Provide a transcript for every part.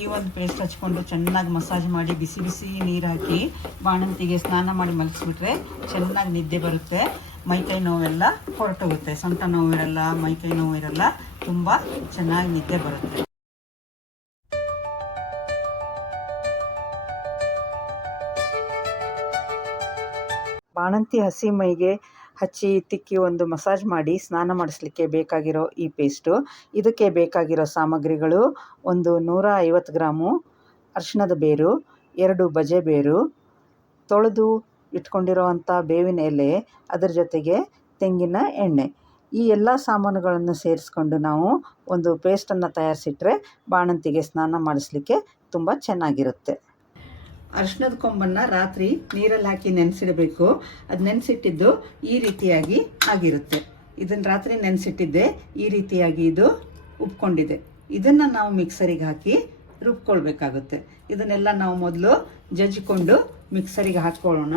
ಈ ಒಂದು ಪೇಸ್ಟ್ ಹಚ್ಕೊಂಡು ಚೆನ್ನಾಗಿ ಮಸಾಜ್ ಮಾಡಿ ಬಿಸಿ ಬಿಸಿ ನೀರು ಹಾಕಿ ಬಾಣಂತಿಗೆ ಸ್ನಾನ ಮಾಡಿ ಮಲಗಿಸ್ಬಿಟ್ರೆ ಚೆನ್ನಾಗಿ ನಿದ್ದೆ ಬರುತ್ತೆ. ಮೈಕೈ ನೋವೆಲ್ಲ ಹೊರಟೋಗುತ್ತೆ. ಸೊಂಟ ನೋವು ಇರಲ್ಲ, ಮೈಕೈ ನೋವು ಇರಲ್ಲ, ತುಂಬ ಚೆನ್ನಾಗಿ ನಿದ್ದೆ ಬರುತ್ತೆ. ಬಾಣಂತಿ ಹಸಿ ಮೈಗೆ ಹಚ್ಚಿ ತಿಕ್ಕಿ ಒಂದು ಮಸಾಜ್ ಮಾಡಿ ಸ್ನಾನ ಮಾಡಿಸ್ಲಿಕ್ಕೆ ಬೇಕಾಗಿರೋ ಈ ಪೇಸ್ಟು. ಇದಕ್ಕೆ ಬೇಕಾಗಿರೋ ಸಾಮಗ್ರಿಗಳು: ಒಂದು 150 ಗ್ರಾಮು ಅರಿಶಿಣದ ಬೇರು, 2 ಬಜೆ ಬೇರು, ತೊಳೆದು ಇಟ್ಕೊಂಡಿರೋವಂಥ ಬೇವಿನ ಎಲೆ, ಅದರ ಜೊತೆಗೆ ತೆಂಗಿನ ಎಣ್ಣೆ. ಈ ಎಲ್ಲ ಸಾಮಾನುಗಳನ್ನು ಸೇರಿಸ್ಕೊಂಡು ನಾವು ಒಂದು ಪೇಸ್ಟನ್ನು ತಯಾರಿಸಿಟ್ರೆ ಬಾಣಂತಿಗೆ ಸ್ನಾನ ಮಾಡಿಸ್ಲಿಕ್ಕೆ ತುಂಬ ಚೆನ್ನಾಗಿರುತ್ತೆ. ಅರಿಶಿಣದ ಕೊಂಬನ್ನು ರಾತ್ರಿ ನೀರಲ್ಲಿ ಹಾಕಿ ನೆನೆಸಿಡಬೇಕು. ಅದು ನೆನೆಸಿಟ್ಟಿದ್ದು ಈ ರೀತಿಯಾಗಿ ಆಗಿರುತ್ತೆ. ಇದನ್ನು ರಾತ್ರಿ ನೆನೆಸಿಟ್ಟಿದ್ದೆ, ಈ ರೀತಿಯಾಗಿ ಇದು ಉಬ್ಕೊಂಡಿದೆ. ಇದನ್ನು ನಾವು ಮಿಕ್ಸರಿಗೆ ಹಾಕಿ ರುಬ್ಕೊಳ್ಬೇಕಾಗುತ್ತೆ. ಇದನ್ನೆಲ್ಲ ನಾವು ಮೊದಲು ಜಜ್ಜಿಕೊಂಡು ಮಿಕ್ಸರಿಗೆ ಹಾಕ್ಕೊಳ್ಳೋಣ.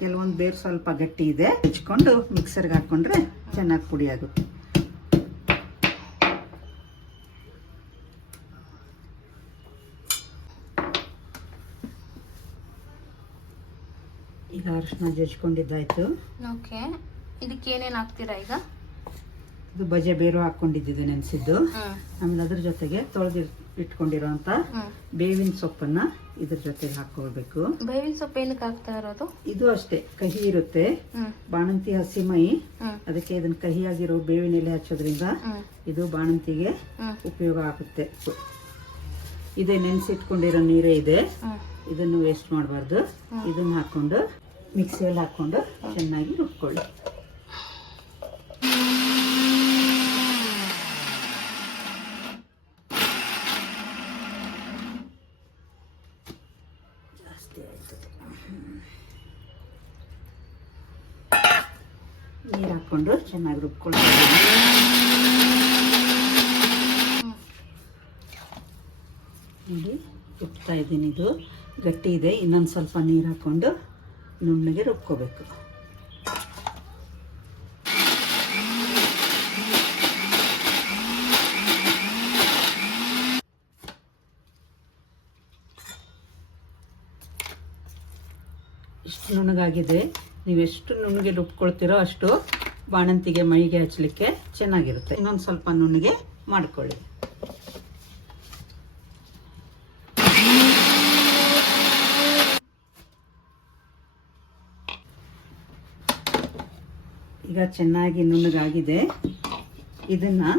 ಕೆಲವೊಂದು ಬೇರು ಸ್ವಲ್ಪ ಗಟ್ಟಿ ಇದೆ, ಜಜ್ಜಿಕೊಂಡು ಮಿಕ್ಸರ್ಗೆ ಹಾಕ್ಕೊಂಡ್ರೆ ಚೆನ್ನಾಗಿ ಪುಡಿ ಆಗುತ್ತೆ. ಈಗ ಅರಿಶಿನ ಜಜ್ಕೊಂಡಿದ್ದಾಯ್ತು. ಓಕೆ, ಇದಕ್ಕೆ ಏನೇನು ಹಾಕ್ತೀರಾ ಈಗ? ಇದು ಬಜೆ ಬೇರು ಹಾಕ್ಕೊಂಡಿದ್ದಿದೆ ನೆನೆಸಿದ್ದು. ಆಮೇಲೆ ಅದ್ರ ಜೊತೆಗೆ ತೊಳೆದು ಇಟ್ಕೊಂಡಿರೋಂಥ ಬೇವಿನ ಸೊಪ್ಪನ್ನ ಇದ್ರ ಜೊತೆಗೆ ಹಾಕೊಳ್ಬೇಕು. ಬೇವಿನ ಸೊಪ್ಪು ಏನಕ್ಕೆ ಹಾಕ್ತಾ ಇರೋದು? ಇದು ಅಷ್ಟೇ ಕಹಿ ಇರುತ್ತೆ, ಬಾಣಂತಿ ಹಸಿ ಮೈ, ಅದಕ್ಕೆ ಇದನ್ನ ಕಹಿಯಾಗಿರೋ ಬೇವಿನ ಎಲೆ ಹಚ್ಚೋದ್ರಿಂದ ಇದು ಬಾಣಂತಿಗೆ ಉಪಯೋಗ ಆಗುತ್ತೆ. ಇದೇ ನೆನೆಸಿಟ್ಕೊಂಡಿರೋ ನೀರೇ ಇದೆ, ಇದನ್ನು ವೇಸ್ಟ್ ಮಾಡಬಾರ್ದು. ಇದನ್ನ ಹಾಕೊಂಡು ಮಿಕ್ಸಿಯಲ್ಲಿ ಹಾಕೊಂಡು ಚೆನ್ನಾಗಿ ರುಬ್ಕೊಳ್ಳಿ. ಜಾಸ್ತಿ ಆಯ್ತು. ನೀರು ಹಾಕೊಂಡು ಚೆನ್ನಾಗಿ ರುಬ್ಕೊಳ್ಳಿ. ನೋಡಿ ರುಬ್ತಾ ಇದ್ದೀನಿ. ಇದು ಗಟ್ಟಿ ಇದೆ, ಇನ್ನೊಂದು ಸ್ವಲ್ಪ ನೀರು ಹಾಕ್ಕೊಂಡು ನುಣ್ಣಗೆ ರುಬ್ಕೋಬೇಕು. ಇಷ್ಟು ನುಣ್ಣಗಾಗಿದೆ. ನೀವೆಷ್ಟು ನುಣ್ಣಗೆ ರುಬ್ಕೊಳ್ತೀರೋ ಅಷ್ಟು ಬಾಣಂತಿಗೆ ಮೈಗೆ ಹಚ್ಚಲಿಕ್ಕೆ ಚೆನ್ನಾಗಿರುತ್ತೆ. ಇನ್ನೊಂದು ಸ್ವಲ್ಪ ನುಣ್ಣಗೆ ಮಾಡ್ಕೊಳ್ಳಿ. ಈಗ ಚೆನ್ನಾಗಿ ನುಣ್ಣಗಾಗಿದೆ. ಇದನ್ನು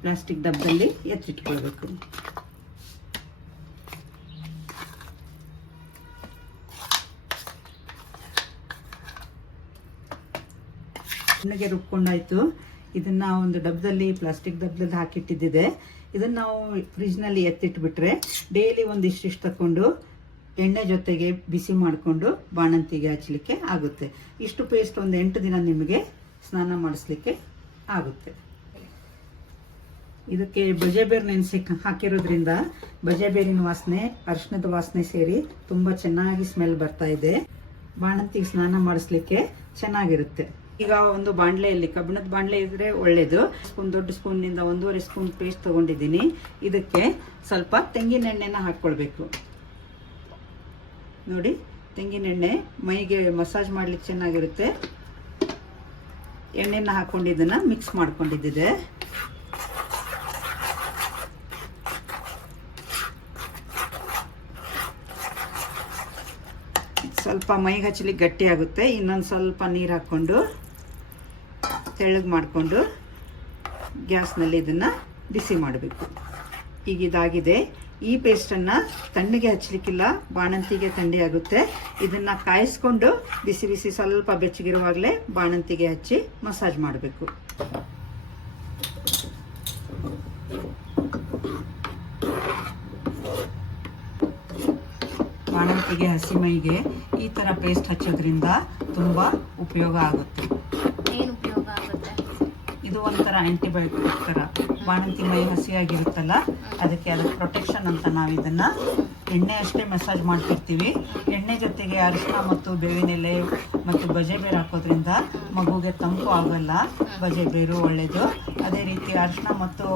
ಪ್ಲಾಸ್ಟಿಕ್ ಡಬ್ಬದಲ್ಲಿ ಎತ್ತಿಟ್ಕೊಳ್ಬೇಕು. ನುಣ್ಣಗೆ ರುಬ್ಕೊಂಡಾಯ್ತು. ಇದನ್ನು ಒಂದು ಡಬ್ಬದಲ್ಲಿ, ಪ್ಲಾಸ್ಟಿಕ್ ಡಬ್ಬದಲ್ಲಿ ಹಾಕಿಟ್ಟಿದ್ದಿದೆ. ಇದನ್ನು ನಾವು ಫ್ರಿಜ್ನಲ್ಲಿ ಎತ್ತಿಟ್ಬಿಟ್ರೆ ಡೈಲಿ ಒಂದಿಷ್ಟು ತಗೊಂಡು ಎಣ್ಣೆ ಜೊತೆಗೆ ಬಿಸಿ ಮಾಡಿಕೊಂಡು ಬಾಣಂತಿಗೆ ಹಚ್ಚಲಿಕ್ಕೆ ಆಗುತ್ತೆ. ಇಷ್ಟು ಪೇಸ್ಟ್ ಒಂದು 8 ದಿನ ನಿಮಗೆ ಸ್ನಾನ ಮಾಡಿಸ್ಲಿಕ್ಕೆ ಆಗುತ್ತೆ. ಇದಕ್ಕೆ ಬಜೆ ಬೇರು ನೆನೆಸಿ ಹಾಕಿರೋದ್ರಿಂದ ಬಜೆ ಬೇರಿನ ವಾಸನೆ, ಅರಿಶಿಣದ ವಾಸನೆ ಸೇರಿ ತುಂಬ ಚೆನ್ನಾಗಿ ಸ್ಮೆಲ್ ಬರ್ತಾ ಇದೆ. ಬಾಣಂತಿಗೆ ಸ್ನಾನ ಮಾಡಿಸ್ಲಿಕ್ಕೆ ಚೆನ್ನಾಗಿರುತ್ತೆ. ಈಗ ಒಂದು ಬಾಣಲೆಯಲ್ಲಿ, ಕಬ್ಬಿಣದ ಬಾಣಲೆ ಇದ್ರೆ ಒಳ್ಳೇದು. ದೊಡ್ಡ ಸ್ಪೂನ್ನಿಂದ 1.5 ಸ್ಪೂನ್ ಪೇಸ್ಟ್ ತೊಗೊಂಡಿದ್ದೀನಿ. ಇದಕ್ಕೆ ಸ್ವಲ್ಪ ತೆಂಗಿನ ಎಣ್ಣೆನ ಹಾಕ್ಕೊಳ್ಬೇಕು. ನೋಡಿ, ತೆಂಗಿನ ಎಣ್ಣೆ ಮೈಗೆ ಮಸಾಜ್ ಮಾಡ್ಲಿಕ್ಕೆ ಚೆನ್ನಾಗಿರುತ್ತೆ. ಎಣ್ಣೆನ ಹಾಕೊಂಡಿದ್ದನ್ನ ಮಿಕ್ಸ್ ಮಾಡ್ಕೊಂಡಿದ್ದಿದೆ. ಸ್ವಲ್ಪ ಮೈಗೆ ಹಚ್ಚಲಿಕ್ಕೆ ಗಟ್ಟಿ ಆಗುತ್ತೆ. ಇನ್ನೊಂದು ಸ್ವಲ್ಪ ನೀರು ಹಾಕ್ಕೊಂಡು ತೆಳ್ಳಗೆ ಮಾಡಿಕೊಂಡು ಗ್ಯಾಸ್ನಲ್ಲಿ ಇದನ್ನು ಬಿಸಿ ಮಾಡಬೇಕು. ಈಗ ಇದಾಗಿದೆ. ಈ ಪೇಸ್ಟನ್ನು ತಣ್ಣಗೆ ಹಚ್ಚಲಿಕ್ಕಿಲ್ಲ, ಬಾಣಂತಿಗೆ ಥಂಡಿ ಆಗುತ್ತೆ. ಇದನ್ನು ಕಾಯಿಸ್ಕೊಂಡು ಬಿಸಿ ಬಿಸಿ ಸ್ವಲ್ಪ ಬೆಚ್ಚಗಿರುವಾಗಲೇ ಬಾಣಂತಿಗೆ ಹಚ್ಚಿ ಮಸಾಜ್ ಮಾಡಬೇಕು. ಬಾಣಂತಿಗೆ ಹಸಿ ಮೈಗೆ ಈ ಥರ ಪೇಸ್ಟ್ ಹಚ್ಚೋದ್ರಿಂದ ತುಂಬ ಉಪಯೋಗ ಆಗುತ್ತೆ. ಏನು ಉಪಯೋಗ ಆಗುತ್ತೆ? ಇದು ಒಂಥರ ಆಂಟಿಬಯೋಟಿಕ್ ಥರ. ಬಾಣಂತಿ ಮೈ ಹಸಿಯಾಗಿರುತ್ತಲ್ಲ, ಅದಕ್ಕೆ ಪ್ರೊಟೆಕ್ಷನ್ ಅಂತ ನಾವು ಇದನ್ನು ಎಣ್ಣೆ ಅಷ್ಟೇ ಮಸಾಜ್ ಮಾಡ್ತಿರ್ತೀವಿ. ಎಣ್ಣೆ ಜೊತೆಗೆ ಅರಿಶಿನ ಮತ್ತು ಬೇವಿನೆಲೆ ಮತ್ತು ಬಜೆ ಬೇರು ಹಾಕೋದ್ರಿಂದ ಮಗುಗೆ ತಂಪು ಆಗಲ್ಲ. ಬಜೆ ಬೇರು ಒಳ್ಳೆಯದು. ಅದೇ ರೀತಿ ಅರಿಶಿನ ಮತ್ತು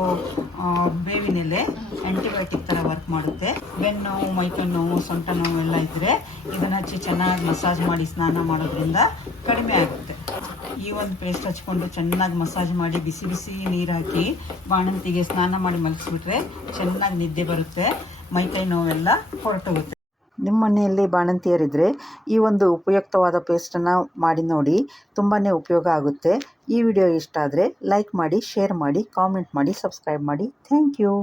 ಬೇವಿನೆಲೆ ಆ್ಯಂಟಿಬಯೋಟಿಕ್ ಥರ ವರ್ಕ್ ಮಾಡುತ್ತೆ. ಬೆನ್ನು ನೋವು, ಮೈಕೈ ನೋವು, ಸೊಂಟ ನೋವು ಎಲ್ಲ ಇದ್ದರೆ ಇದನ್ನು ಹಚ್ಚಿ ಚೆನ್ನಾಗಿ ಮಸಾಜ್ ಮಾಡಿ ಸ್ನಾನ ಮಾಡೋದ್ರಿಂದ ಕಡಿಮೆ ಆಗುತ್ತೆ. ಈ ಒಂದು ಪೇಸ್ಟ್ ಹಚ್ಕೊಂಡು ಚೆನ್ನಾಗಿ ಮಸಾಜ್ ಮಾಡಿ ಬಿಸಿ ಬಿಸಿ ನೀರು ಹಾಕಿ ಬಾಣಂತಿಗೆ ಸ್ನಾನ ಮಾಡಿ ಮಲಗಿಸ್ಬಿಟ್ರೆ ಚೆನ್ನಾಗಿ ನಿದ್ದೆ ಬರುತ್ತೆ, ಮೈಕೈ ನೋವೆಲ್ಲ ಹೊರಟೋಗುತ್ತೆ. ನಿಮ್ಮ ಮನೆಯಲ್ಲಿ ಬಾಣಂತಿಯರಿದ್ದರೆ ಈ ಒಂದು ಉಪಯುಕ್ತವಾದ ಪೇಸ್ಟನ್ನು ಮಾಡಿ ನೋಡಿ, ತುಂಬಾ ಉಪಯೋಗ ಆಗುತ್ತೆ. ಈ ವಿಡಿಯೋ ಇಷ್ಟ ಆದರೆ ಲೈಕ್ ಮಾಡಿ, ಶೇರ್ ಮಾಡಿ, ಕಾಮೆಂಟ್ ಮಾಡಿ, ಸಬ್ಸ್ಕ್ರೈಬ್ ಮಾಡಿ. Thank you.